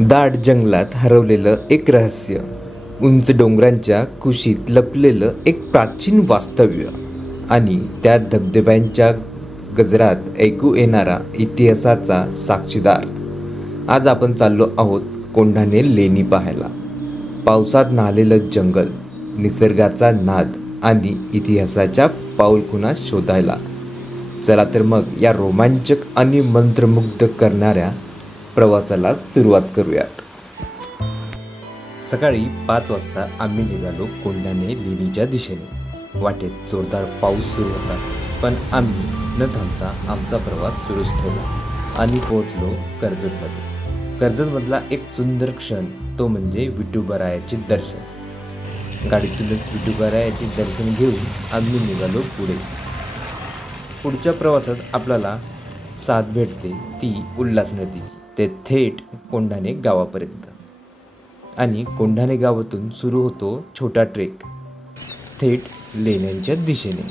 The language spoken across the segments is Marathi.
दाट जंगलात हरवलेलं एक रहस्य, उंच डोंगरांच्या कुशीत लपलेलं एक प्राचीन वास्तव्य आणि त्या धबधब्यांच्या गजरात ऐकू येणारा इतिहासाचा साक्षीदार. आज आपण चाललो आहोत कोंढाणे लेणी पाहायला. पावसात न्हालेलं जंगल, निसर्गाचा नाद आणि इतिहासाच्या पाऊलखुणा शोधायला. चला तर मग या रोमांचक आणि मंत्रमुग्ध करणाऱ्या प्रवासाला सुरुवात करूयात. सकाळी 5 वाजता आम्ही निघालो कोंढाणे लेणीच्या दिशेने. वाटेत जोरदार पाऊस सुरू होता, पण आम्ही न थांबता आमचा प्रवास सुरूच ठेवला आणि पोहोचलो कर्जतमध्ये. कर्जतमधला एक सुंदर क्षण तो म्हणजे विठुबरायाचे दर्शन. गाडीतूनच विठुबरायाचे दर्शन घेऊन आम्ही निघालो पुढे. पुढच्या प्रवासात आपल्याला साथ भेटते ती उल्हास नदीची, ते थेट कोंढाणे गावापर्यंत. आणि कोंढाणे गावातून सुरू होतो छोटा ट्रेक थेट लेण्यांच्या दिशेने.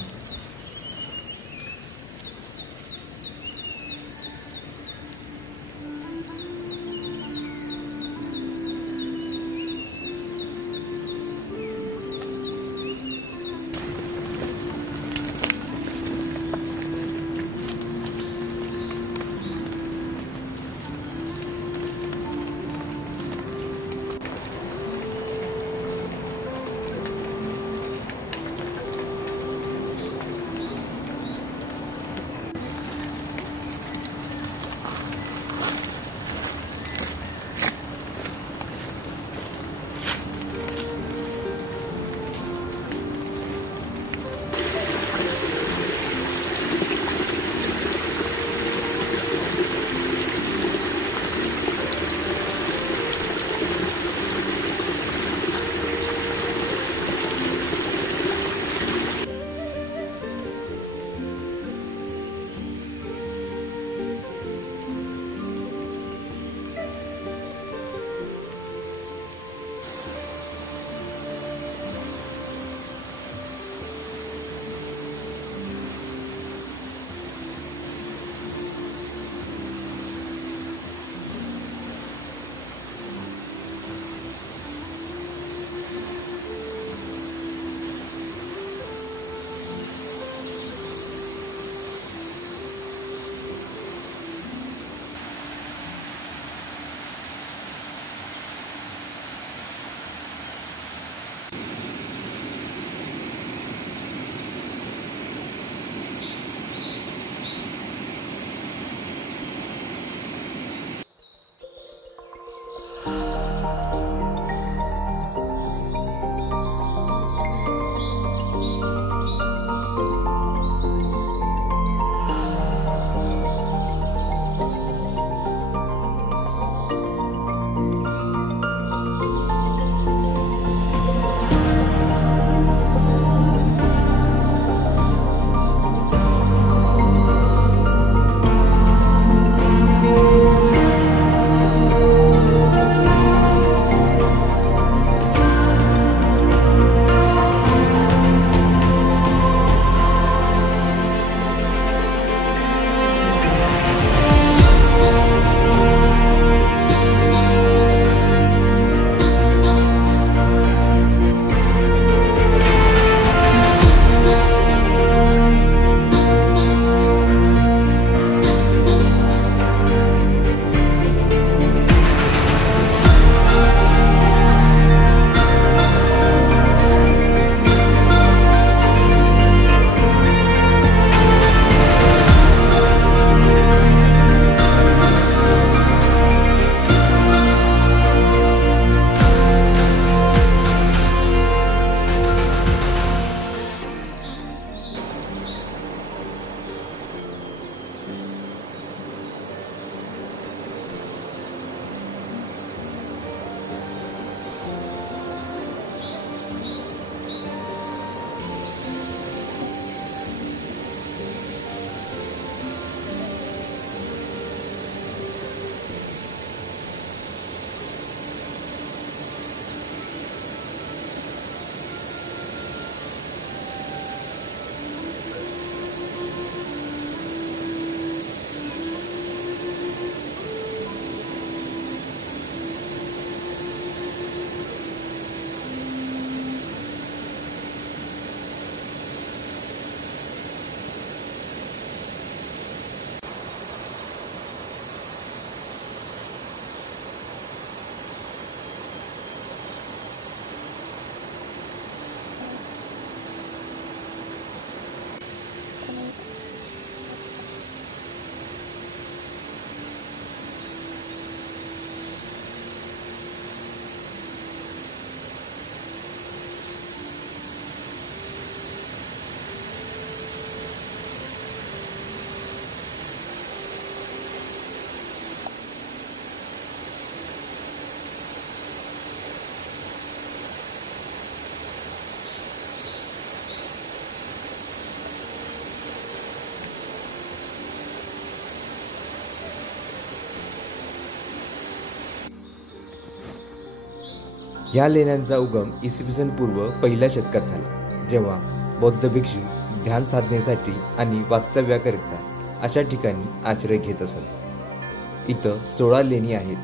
ह्या लेण्यांचा उगम इसवी पूर्व पहिल्या शतकात झाला, जेव्हा बौद्ध भिक्षू ध्यान साधनेसाठी आणि वास्तव्याकरिता अशा ठिकाणी आश्रय घेत असत. इथं 16 लेणी आहेत.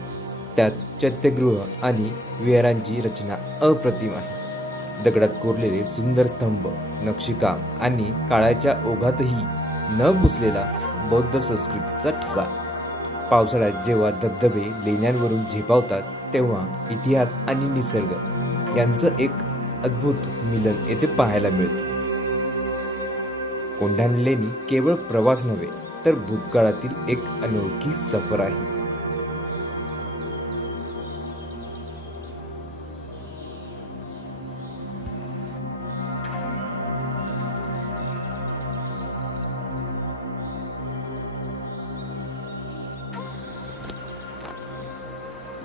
त्यात चैत्यगृह आणि विहारांची रचना अप्रतिम आहे. दगडात कोरलेले सुंदर स्तंभ, नक्षीकाम आणि काळाच्या ओघातही न पुसलेला बौद्ध संस्कृतीचा ठसा. पावसाळ्यात जेव्हा धबधबे लेण्यांवरून झेपावतात, तेव्हा इतिहास आणि निसर्ग यांचं एक अद्भुत मिलन येथे पाहायला मिळतं. कोंढाणा लेणी केवळ प्रवास नव्हे, तर भूतकाळातील एक अनोखी सफर आहे.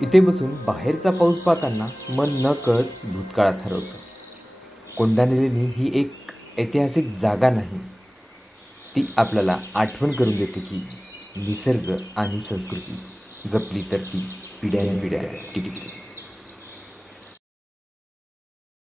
इथे बसून बाहेरचा पाऊस पाहताना मन न कळत भूतकाळात हरवतं. कोंढाणा लेणी ही एक ऐतिहासिक जागा नाही, ती आपल्याला आठवण करून देते की निसर्ग आणि संस्कृती जपली तर ती पिढ्यानपिढ्या टिकते.